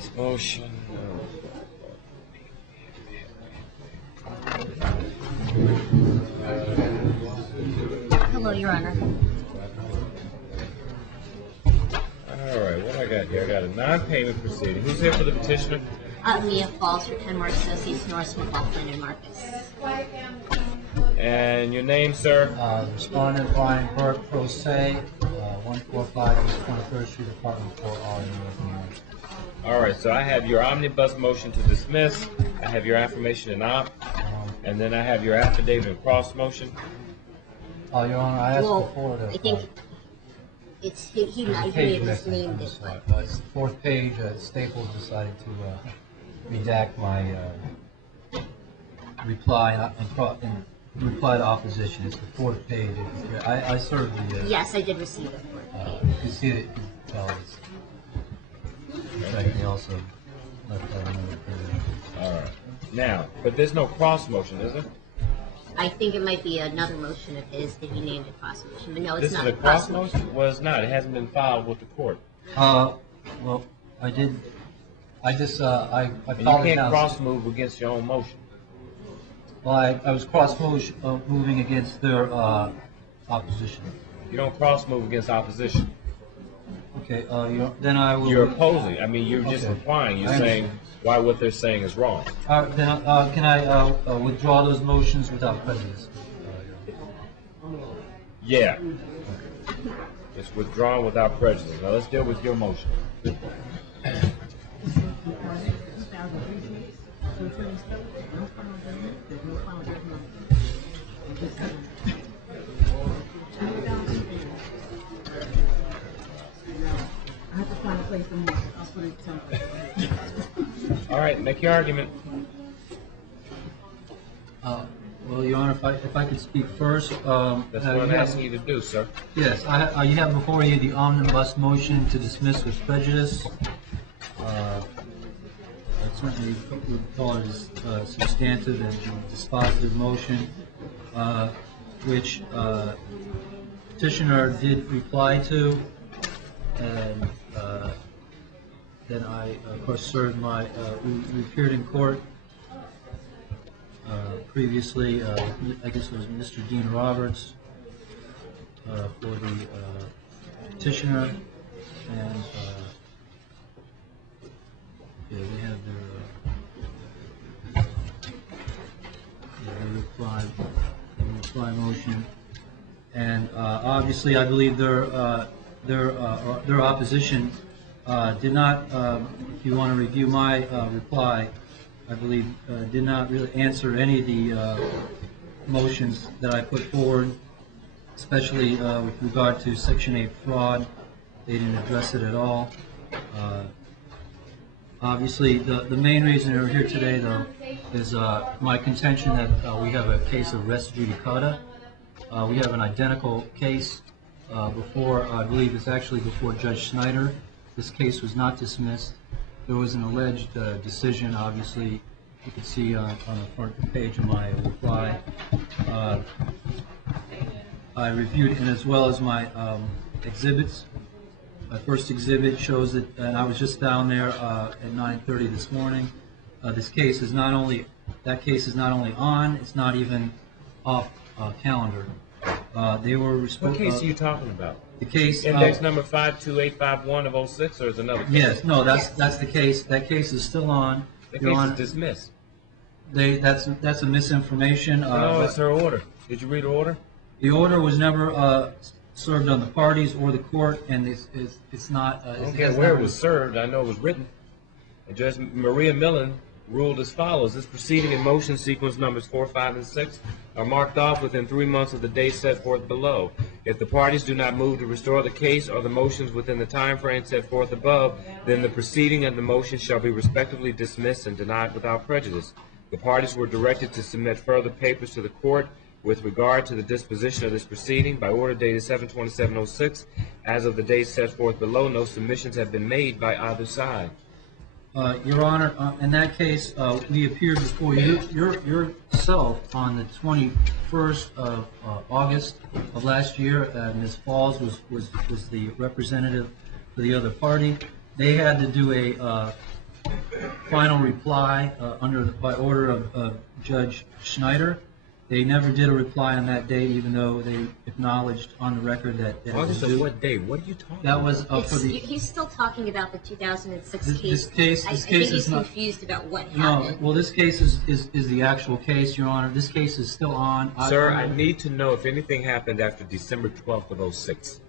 Omnibus motion. Hello, Your Honor. Alright, what I got here? I got a non-payment proceeding. Who's here for the petitioner? Mia Falls for 10 more associates, Norris, McLaughlin and Marcus. And your name, sir? Respondent Brian Burke, Pro Se, 145 East 23rd Street, Apartment 4R, New York. Alright, so I have your omnibus motion to dismiss. I have your affirmation and op. And then I have your affidavit and cross motion. Your Honor, I asked before to... I think it's, he might have misnamed it, but... It's the fourth page. Staples decided to redact my reply and reply to opposition. It's the fourth page. I served the... yes, I did receive it. You can see it. In fact, they also left out another page. Alright. Now, but there's no cross motion, is there? I think it might be another motion of his that he named a cross motion, but no, it's This not is a cross motion? Well, it's not. It hasn't been filed with the court. Well, I did. I just I And you filed it can't down. cross move against your own motion. Well, I was cross moving against their opposition. You don't cross move against opposition. Okay. Then I will. You're opposing. I mean, you're just Okay. replying. You're saying why what they're saying is wrong. Then can I withdraw those motions without prejudice? Yeah. It's withdrawn without prejudice. Now let's deal with your motion. All right, make your argument. Well, Your Honor, if I could speak first. That's what I'm asking you to do, sir. Yes, you have before you the omnibus motion to dismiss with prejudice. I certainly would call it a substantive and dispositive motion, which petitioner did reply to, and then I, of course, served my, we appeared in court previously, I guess it was Mr. Dean Roberts for the petitioner, and yeah, we have their reply motion, and obviously I believe their opposition did not, if you want to review my reply, I believe did not really answer any of the motions that I put forward, especially with regard to Section 8 fraud. They didn't address it at all. Obviously, the main reason we're here today, though, is my contention that we have a case of res judicata. We have an identical case before, I believe it's actually before Judge Snyder. This case was not dismissed. There was an alleged decision, obviously, you can see on the front page of my reply. I reviewed it, and as well as my exhibits. My first exhibit shows that, and I was just down there at 9:30 this morning. This case is not only, that case is not only on, it's not even off calendar. They were What case are you talking about? The case Index number 52851 of 06, or is another case? Yes, no, that's the case. That case is still on. The case is dismissed. That's a misinformation. No, it's her order. Did you read her order? The order was never served on the parties or the court, and it's not. I don't care where it was served. I know it was written. And Judge Maria Millen ruled as follows: this proceeding in motion sequence numbers 4, 5, and 6 are marked off within 3 months of the date set forth below. If the parties do not move to restore the case or the motions within the time frame set forth above, then the proceeding and the motion shall be respectively dismissed and denied without prejudice. The parties were directed to submit further papers to the court with regard to the disposition of this proceeding by order dated 7/27/06. As of the date set forth below, no submissions have been made by either side. Your Honor, in that case, we appeared before yourself on the 21st of August of last year. Ms. Falls was the representative for the other party. They had to do final reply by order of Judge Schneider. They never did a reply on that day, even though they acknowledged on the record that it was August due. of what day? What are you talking That about? was for the... He's still talking about the 2006 This case. case I is think he's not... confused about what No, happened. well, this case is the actual case, Your Honor. This case is still on. Sir, I need to know if anything happened after December 12th of 06.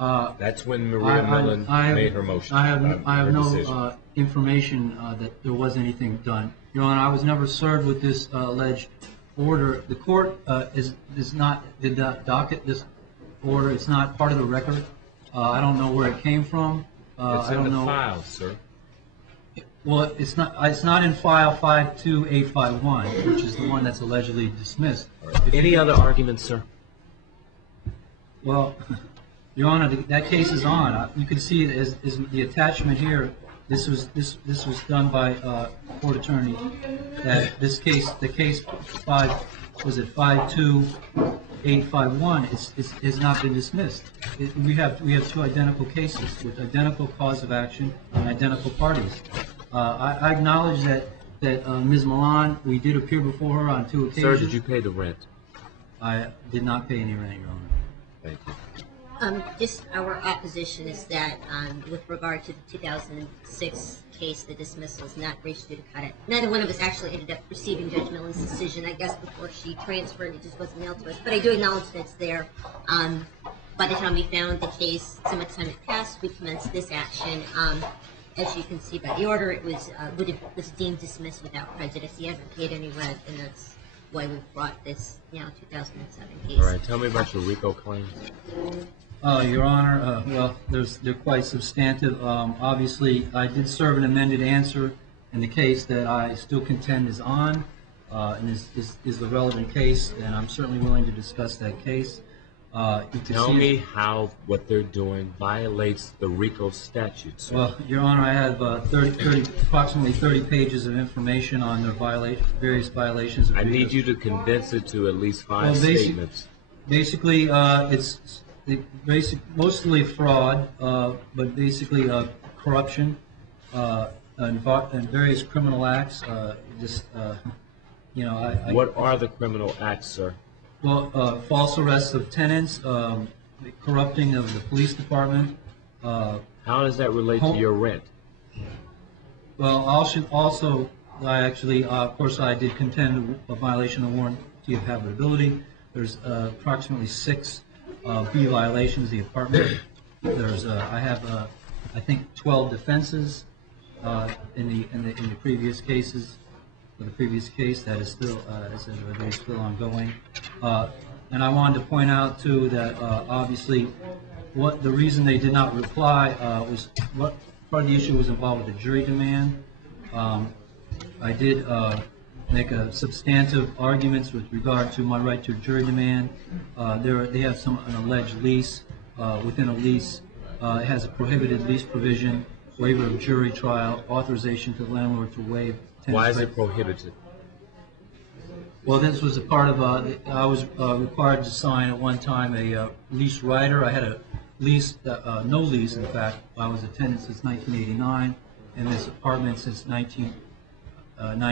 That's when Maria Millen made her motion. I have her no decision. information that there was anything done. Your Honor, I was never served with this alleged order. The court did not docket this order. It's not part of the record. I don't know where it came from. It's I in don't the know. file, sir. Well, it's not in file 52851, which is the one that's allegedly dismissed. Any other arguments, sir? Well, Your Honor, that case is on. You can see it as the attachment here. This was done by court attorney. That the case 52851 has not been dismissed. We have two identical cases with identical cause of action and identical parties. I acknowledge that Ms. Milan, we did appear before her on 2 occasions. Sir, did you pay the rent? I did not pay any rent, Your Honor. Thank you. Just our opposition is that with regard to the 2006 case, the dismissal is not res judicata. Neither one of us actually ended up receiving Judge Millen's decision, I guess, before she transferred. It just wasn't mailed to us. But I do acknowledge that it's there. By the time we found the case, so much time had passed, we commenced this action. As you can see by the order, it was deemed dismissed without prejudice. He hasn't paid any rent, and that's why we brought this now 2007 case. All right, tell me about your RICO claims. Your Honor, well, they're quite substantive. Obviously, I did serve an amended answer in the case that I still contend is on, and is the relevant case, and I'm certainly willing to discuss that case. Tell me how what they're doing violates the RICO statute, sir. Well, Your Honor, I have approximately 30 pages of information on the various violations of I RICO. need you to condense it to at least 5 statements. Basically, it's mostly fraud, but basically corruption and various criminal acts. What are the criminal acts, sir? Well, false arrests of tenants, corrupting of the police department. How does that relate to your rent? Well, of course, I did contend a violation of warranty of habitability. There's approximately 6 B violations of the apartment. I have I think 12 defenses in the previous cases. For the previous case, that is still ongoing. And I wanted to point out too that obviously, the reason they did not reply was what part of the issue was involved with the jury demand. I did make a substantive arguments with regard to my right to jury demand. They have an alleged lease. Within a lease, it has a prohibited lease provision, waiver of jury trial, authorization to the landlord to waive. Why is it prohibited? Well, this was a part of I was required to sign at one time a lease rider. I had a lease, no lease in fact. I was a tenant since 1989, and this apartment since 1990.